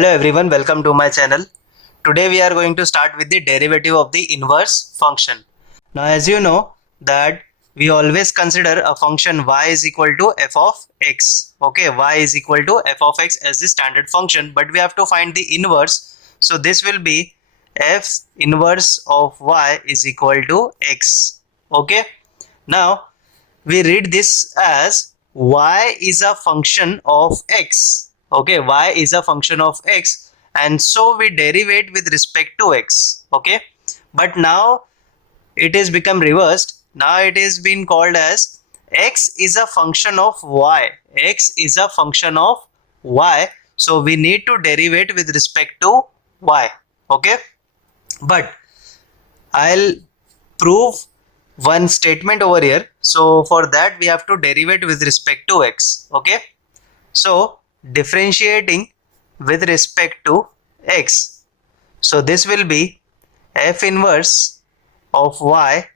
Hello everyone, welcome to my channel. Today we are going to start with the derivative of the inverse function. Now as you know that we always consider a function y is equal to f of x. Okay, y is equal to f of x as the standard function, but we have to find the inverse. So this will be f inverse of y is equal to x. Okay, now we read this as y is a function of x. Okay, y is a function of x, and so we derivate with respect to x. Okay, but now it is become reversed. Now it is been called as x is a function of y. X is a function of y, so we need to derivate with respect to y. Okay, but I'll prove one statement over here. So for that we have to derivate with respect to x. Okay, so differentiating with respect to x, so this will be f inverse of y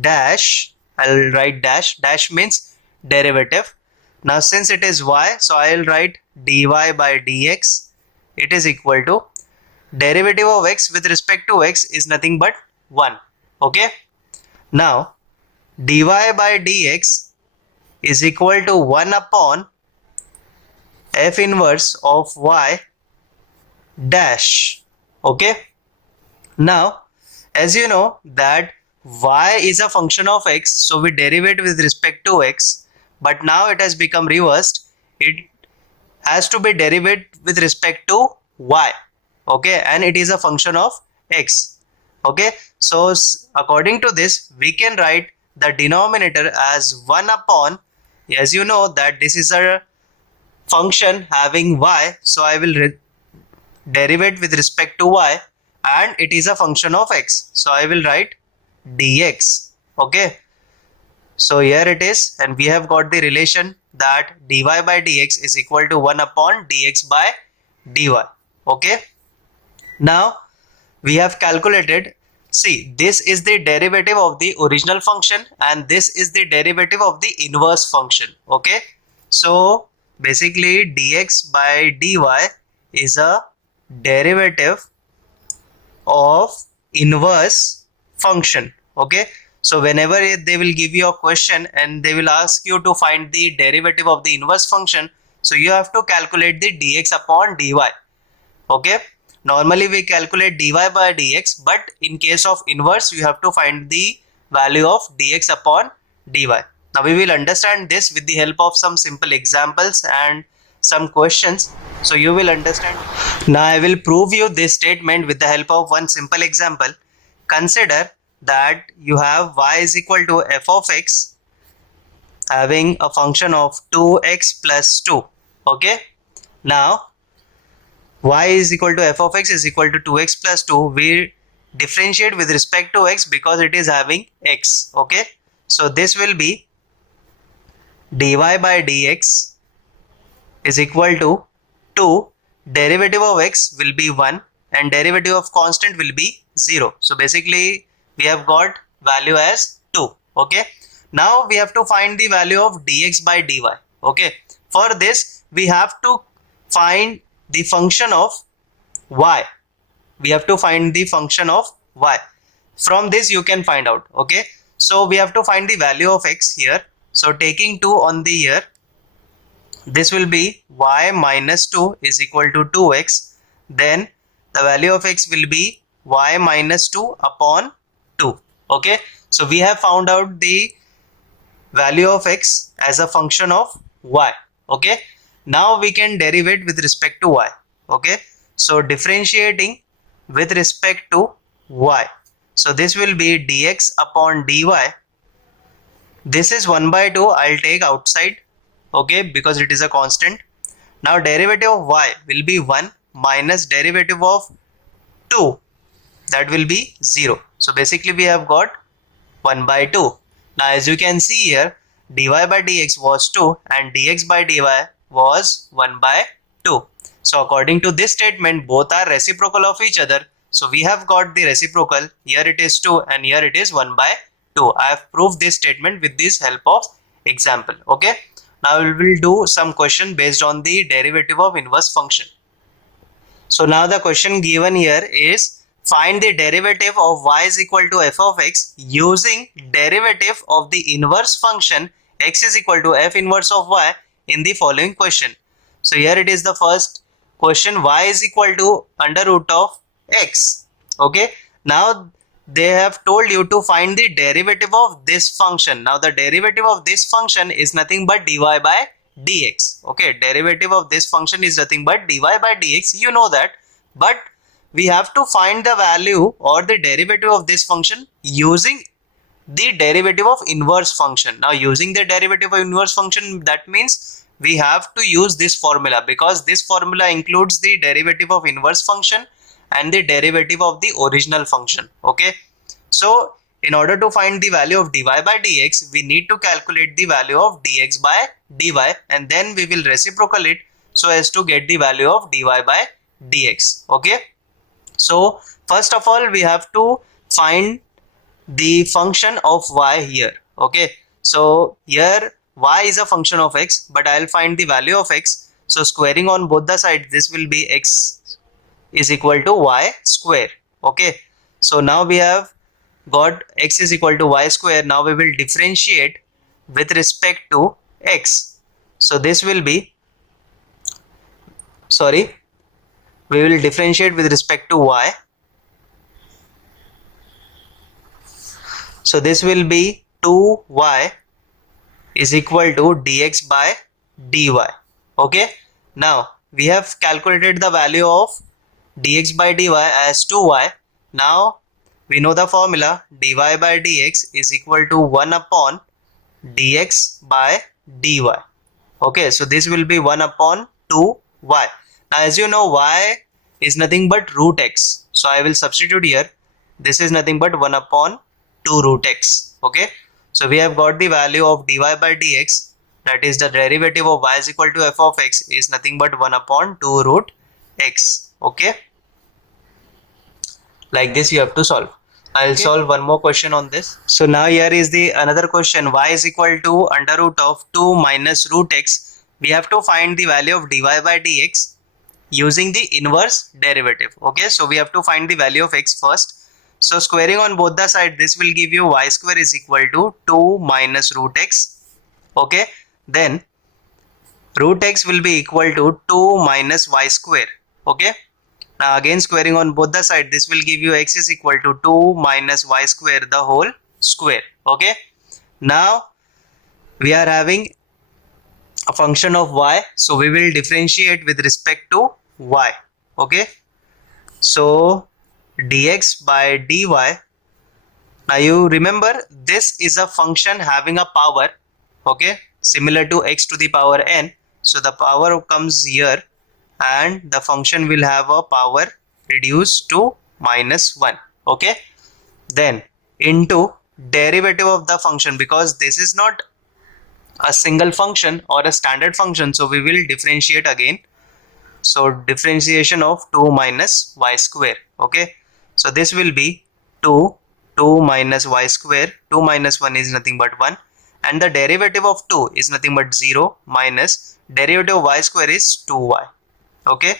dash. I'll write dash. Dash means derivative. Now since it is y, so I'll write dy by dx. It is equal to derivative of x with respect to x is nothing but 1. Okay, now dy by dx is equal to 1 upon f inverse of y dash. Okay, now as you know that y is a function of x, so we derivate with respect to x, but now it has become reversed. It has to be derived with respect to y. Okay, and it is a function of x. Okay, so according to this we can write the denominator as 1 upon, as you know that this is a function having y, so I will derivate with respect to y, and it is a function of x, so I will write dx. Okay, so here it is, and we have got the relation that dy by dx is equal to 1 upon dx by dy. Okay, now we have calculated. See, this is the derivative of the original function and this is the derivative of the inverse function. Okay, so basically dx by dy is a derivative of inverse function. Okay, so whenever they will give you a question and they will ask you to find the derivative of the inverse function, so you have to calculate the dx upon dy. Okay, normally we calculate dy by dx, but in case of inverse you have to find the value of dx upon dy. Now we will understand this with the help of some simple examples and some questions, so you will understand. Now I will prove you this statement with the help of one simple example. Consider that you have y is equal to f of x having a function of 2x plus 2. Okay, now y is equal to f of x is equal to 2x plus 2. We differentiate with respect to x because it is having x. Okay, so this will be dy by dx is equal to 2. Derivative of x will be 1 and derivative of constant will be 0. So basically we have got value as 2. Okay, now we have to find the value of dx by dy. Okay, for this we have to find the function of y. We have to find the function of y. From this you can find out. Okay, so we have to find the value of x here. So taking 2 on the here, this will be y minus 2 is equal to 2x. Then the value of x will be y minus 2 upon 2. Okay, so we have found out the value of x as a function of y. Okay, now we can derivate with respect to y. Okay, so differentiating with respect to y, so this will be dx upon dy. This is 1 by 2. I'll take outside. Okay, because it is a constant. Now derivative of y will be 1 minus derivative of 2, that will be 0. So basically we have got 1 by 2. Now as you can see here, dy by dx was 2 and dx by dy was 1 by 2. So according to this statement, both are reciprocal of each other. So we have got the reciprocal. Here it is 2 and here it is 1 by 2. I have proved this statement with this help of example. Okay, now we will do some question based on the derivative of inverse function. So now the question given here is find the derivative of y is equal to f of x using derivative of the inverse function x is equal to f inverse of y in the following question. So here it is the first question, y is equal to under root of x. Okay, now they have told you to find the derivative of this function. Now the derivative of this function is nothing but dy by dx. Okay, derivative of this function is nothing but dy by dx, you know that, but we have to find the value or the derivative of this function using the derivative of inverse function. Now using the derivative of inverse function, that means we have to use this formula, because this formula includes the derivative of inverse function and the derivative of the original function. Okay, so in order to find the value of dy by dx, we need to calculate the value of dx by dy, and then we will reciprocal it so as to get the value of dy by dx. Okay, so first of all we have to find the function of y here. Okay, so here y is a function of x, but I'll find the value of x. So squaring on both the sides, this will be x is equal to y square. Okay, so now we have got x is equal to y square. Now we will differentiate with respect to x. So this will be, sorry, we will differentiate with respect to y. So this will be 2y is equal to dx by dy. Okay, now we have calculated the value of dx by dy as 2y. Now we know the formula, dy by dx is equal to 1 upon dx by dy. Okay, so this will be 1 upon 2y. Now as you know, y is nothing but root x, so I will substitute here. This is nothing but 1 upon 2 root x. Okay, so we have got the value of dy by dx, that is the derivative of y is equal to f of x, is nothing but 1 upon 2 root x. Okay, like this you have to solve. I'll solve one more question on this. So now here is the another question, y is equal to under root of 2 minus root x. We have to find the value of dy by dx using the inverse derivative. Okay, so we have to find the value of x first. So squaring on both the sides, this will give you y square is equal to 2 minus root x. Okay, then root x will be equal to 2 minus y square. Okay, now again squaring on both the sides, this will give you x is equal to 2 minus y square the whole square. Okay, now we are having a function of y, so we will differentiate with respect to y. Okay, so dx by dy, now you remember this is a function having a power, okay, similar to x to the power n. So the power comes here and the function will have a power reduced to -1. Okay, then into derivative of the function, because this is not a single function or a standard function, so we will differentiate again. So differentiation of 2 minus y square. Okay, so this will be 2 minus y square. 2 minus 1 is nothing but 1, and the derivative of 2 is nothing but 0 minus derivative of y square is 2y. Okay,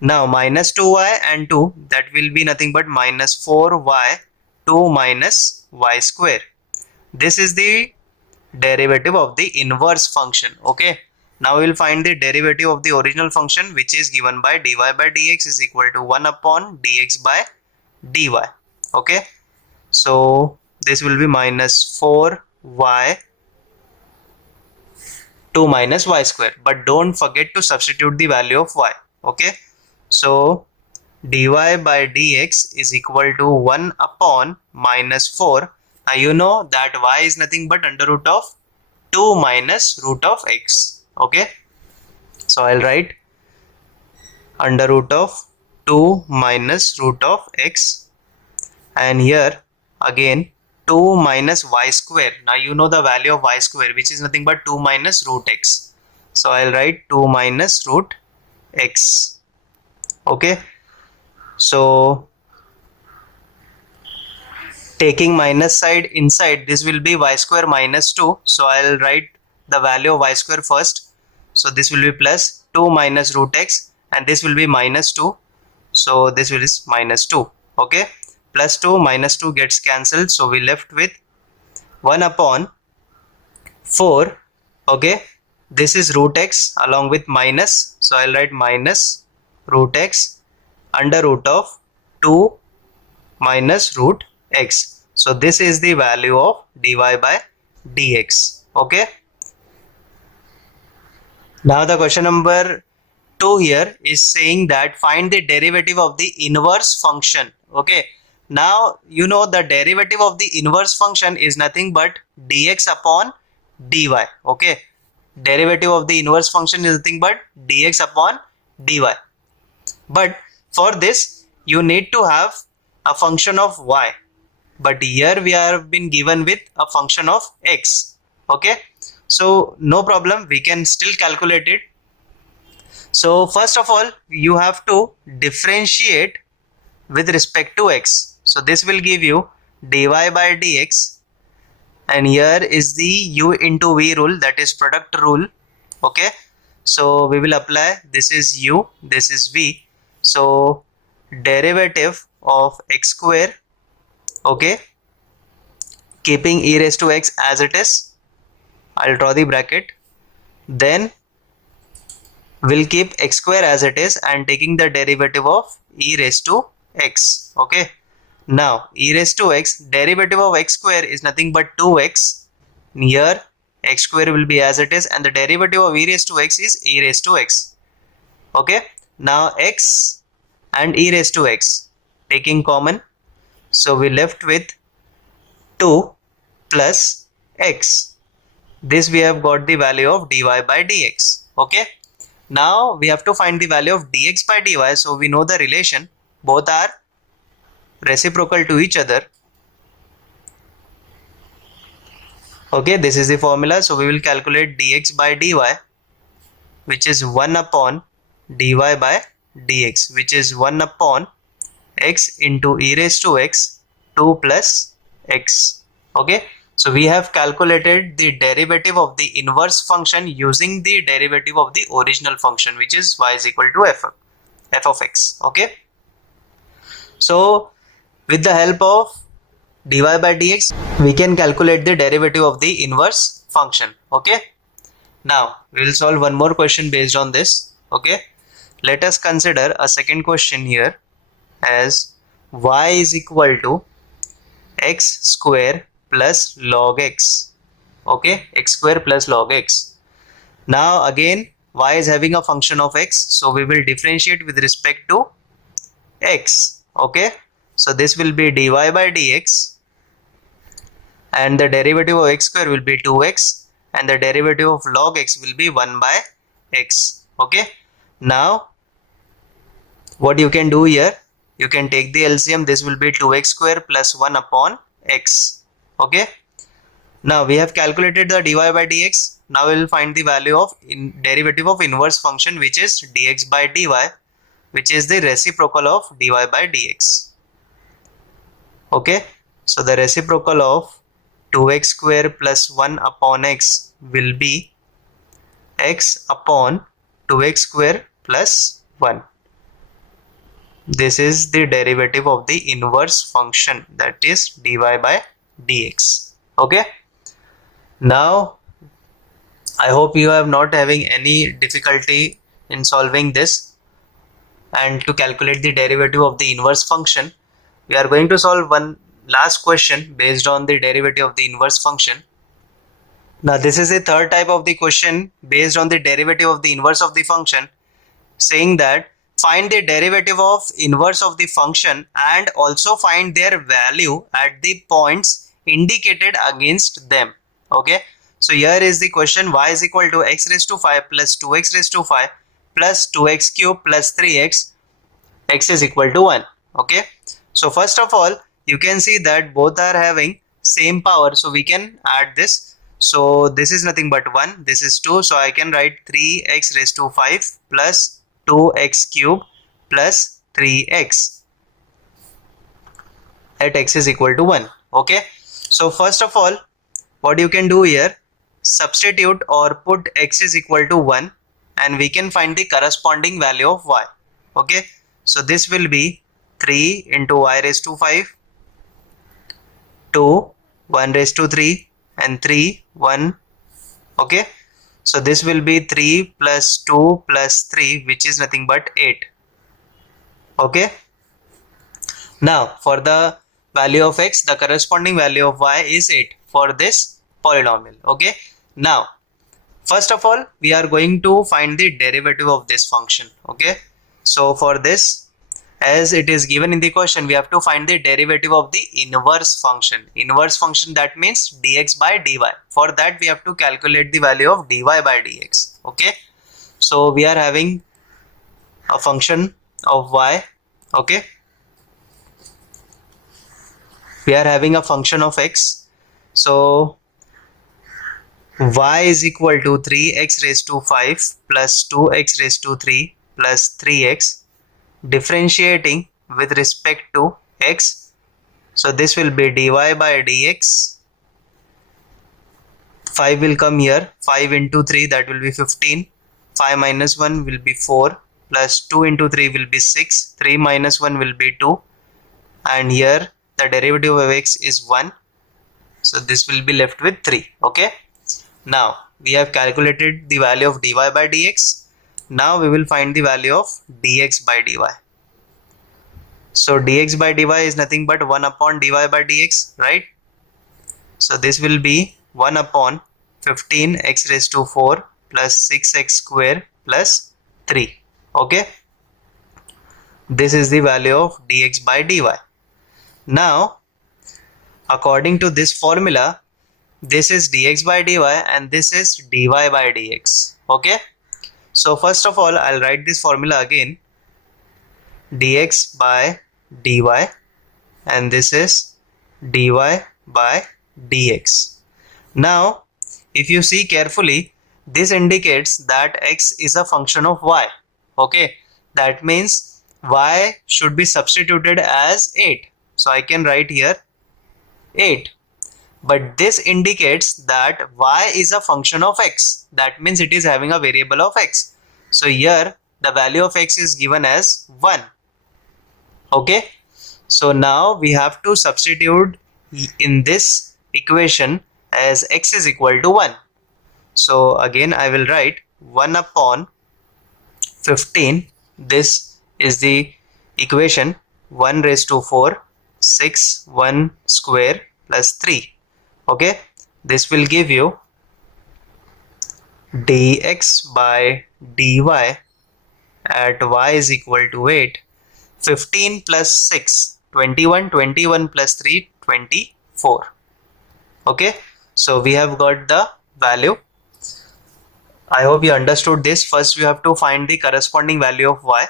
now minus 2y and 2, that will be nothing but minus 4y 2 minus y square. This is the derivative of the inverse function. Okay, now we will find the derivative of the original function, which is given by dy by dx is equal to 1 upon dx by dy. Okay, so this will be minus 4y 2 minus y square, but don't forget to substitute the value of y. Okay, so dy by dx is equal to 1 upon minus 4. Now you know that y is nothing but under root of 2 minus root of x. Okay, so I'll write under root of 2 minus root of x, and here again 2 minus y square. Now you know the value of y square, which is nothing but 2 minus root x. So I'll write 2 minus root x. Okay, so taking minus side inside, this will be y square minus 2. So I'll write the value of y square first. So this will be plus 2 minus root x, and this will be minus 2. so this will is minus 2. Okay, plus 2 minus 2 gets cancelled, so we left with 1 upon 4. Okay, this is root x along with minus, so I'll write minus root x under root of 2 minus root x. So this is the value of dy by dx. Okay, now the question number 2 here is saying that find the derivative of the inverse function. Okay, now you know the derivative of the inverse function is nothing but dx upon dy. Okay, derivative of the inverse function is nothing but dx upon dy, but for this you need to have a function of y, but here we have been given with a function of x. Okay, so no problem, we can still calculate it. So first of all you have to differentiate with respect to x, so this will give you dy by dx, and here is the u into v rule, that is product rule. Okay, so we will apply, this is u, this is v, so derivative of x square, okay, keeping e raised to x as it is, I'll draw the bracket, then we'll keep x square as it is and taking the derivative of e raised to x. Okay, now e raised to x, derivative of x square is nothing but 2x. Here x square will be as it is, and the derivative of e raised to x is e raised to x. Okay, now x and e raised to x taking common, so we left with 2 plus x. This we have got the value of dy by dx. Okay, now we have to find the value of dx by dy, so we know the relation, both are reciprocal to each other. Okay, this is the formula, so we will calculate dx by dy, which is 1 upon dy by dx, which is 1 upon x into e raised to x 2 plus x. Okay, so we have calculated the derivative of the inverse function using the derivative of the original function, which is y is equal to f of x. Okay, so with the help of dy by dx we can calculate the derivative of the inverse function. Okay, now we will solve one more question based on this. Okay, let us consider a second question here as y is equal to x square plus log x. Okay, x square plus log x. Now again y is having a function of x, so we will differentiate with respect to x. Okay, so this will be dy by dx, and the derivative of x square will be 2x, and the derivative of log x will be 1 by x. Okay, now what you can do here, you can take the LCM, this will be 2x square plus 1 upon x. Okay, now we have calculated the dy by dx. Now we will find the value of derivative of inverse function, which is dx by dy, which is the reciprocal of dy by dx. Okay, so the reciprocal of 2x square plus 1 upon x will be x upon 2x square plus 1. This is the derivative of the inverse function, that is dy by dx. Okay, now I hope you are not having any difficulty in solving this, and to calculate the derivative of the inverse function we are going to solve one last question based on the derivative of the inverse function. Now this is the third type of the question based on the derivative of the inverse of the function, saying that find the derivative of inverse of the function and also find their value at the points indicated against them. Okay, so here is the question, y is equal to x raised to 5 plus 2x raised to 5 plus 2x cube plus 3x, x is equal to 1. Okay, so first of all you can see that both are having same power, so we can add this. So this is nothing but 1, this is 2, so I can write 3x raised to 5 plus 2x cube plus 3x at x is equal to 1. Okay, so first of all what you can do here, substitute or put x is equal to 1 and we can find the corresponding value of y. Okay, So this will be 3 into y raised to 5, 2, 1 raised to 3, and 3, 1. Okay. So this will be 3 plus 2 plus 3, which is nothing but 8. Okay. Now for the value of x, the corresponding value of y is 8 for this polynomial. Okay. Now first of all, we are going to find the derivative of this function. Okay. So for this, as it is given in the question, we have to find the derivative of the inverse function. Inverse function, that means dx by dy. For that we have to calculate the value of dy by dx. Okay. So we are having a function of y. Okay. We are having a function of x. So y is equal to 3x raised to 5 plus 2x raised to 3 plus 3x, differentiating with respect to x. So this will be dy by dx. 5 will come here. 5 into 3, that will be 15. 5 minus 1 will be 4 plus 2 into 3 will be 6. 3 minus 1 will be 2. And here the derivative of x is 1. So this will be left with 3. Okay. Now we have calculated the value of dy by dx. Now we will find the value of dx by dy. So dx by dy is nothing but 1 upon dy by dx, right? So this will be 1 upon 15x raised to 4 plus 6x square plus 3. Okay. This is the value of dx by dy. Now according to this formula, this is dx by dy and this is dy by dx. Okay. So first of all, I'll write this formula again. Dx by dy and this is dy by dx. Now if you see carefully, this indicates that x is a function of y. Okay. That means y should be substituted as 8. So I can write here 8. But this indicates that y is a function of x. That means it is having a variable of x. So here the value of x is given as 1. Okay. So now we have to substitute in this equation as x is equal to 1. So again I will write 1 upon 15. This is the equation. 1 raised to 4, 6, 1 square plus 3. Okay, this will give you dx by dy at y is equal to 8. 15 plus 6, 21, 21 plus 3, 24. Okay, so we have got the value. I hope you understood this. First we have to find the corresponding value of y,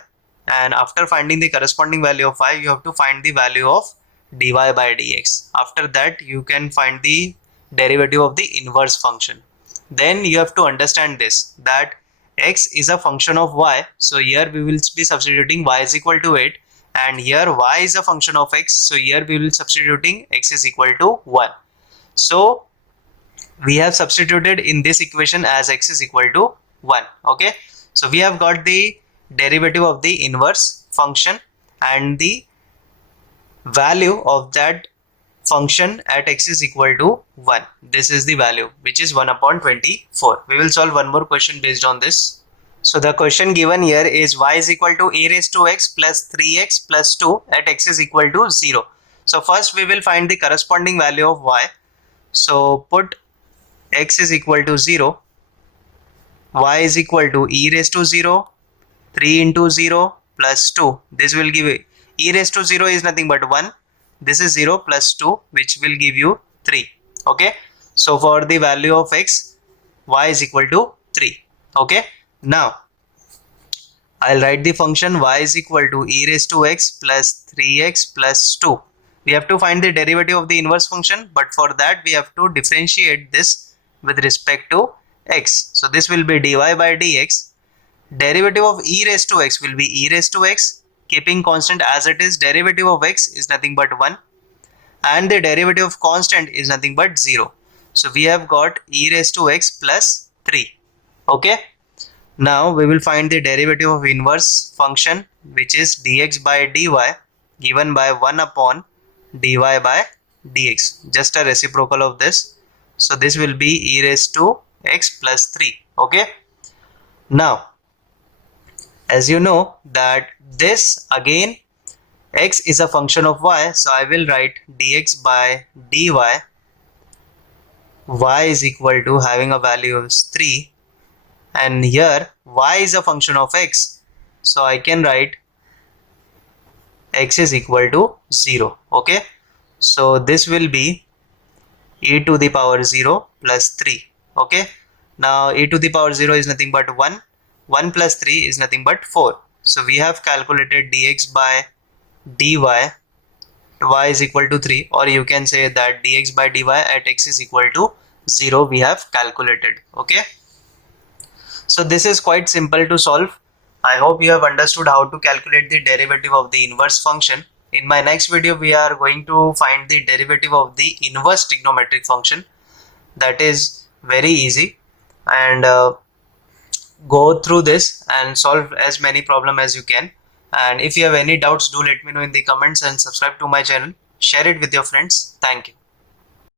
and after finding the corresponding value of y, you have to find the value of dy by dx. After that you can find the derivative of the inverse function. Then you have to understand this, that x is a function of y. So here we will be substituting y is equal to 8, and here y is a function of x. So here we will be substituting x is equal to 1. So we have substituted in this equation as x is equal to 1. Okay. So we have got the derivative of the inverse function and the value of that function at x is equal to 1. This is the value, which is 1 upon 24. We will solve one more question based on this. So the question given here is y is equal to a raised to x plus 3x plus 2 at x is equal to 0. So first we will find the corresponding value of y. So put x is equal to 0, y is equal to e raised to 0, 3 into 0 plus 2. This will give e raised to 0 is nothing but 1. This is 0 plus 2, which will give you 3. Okay. So for the value of x, y is equal to 3. Okay. Now I'll write the function y is equal to e raised to x plus 3x plus 2. We have to find the derivative of the inverse function, but for that we have to differentiate this with respect to x. So this will be dy by dx. Derivative of e raised to x will be e raised to x, keeping constant as it is. Derivative of x is nothing but 1, and the derivative of constant is nothing but 0. So we have got e raised to x plus 3. Okay. Now we will find the derivative of inverse function, which is dx by dy given by 1 upon dy by dx, just a reciprocal of this. So this will be e raised to x plus 3. Okay. Now, as you know that this again x is a function of y, so I will write dx by dy y is equal to having a value of 3, and here y is a function of x, so I can write x is equal to 0. Okay, so this will be e to the power 0 plus 3. Okay, now e to the power 0 is nothing but 1. 1 plus 3 is nothing but 4. So we have calculated dx by dy y is equal to 3, or you can say that dx by dy at x is equal to 0 we have calculated. Okay, so this is quite simple to solve. I hope you have understood how to calculate the derivative of the inverse function. In my next video we are going to find the derivative of the inverse trigonometric function. That is very easy, and go through this and solve as many problems as you can. And if you have any doubts, do let me know in the comments and subscribe to my channel. Share it with your friends. Thank you.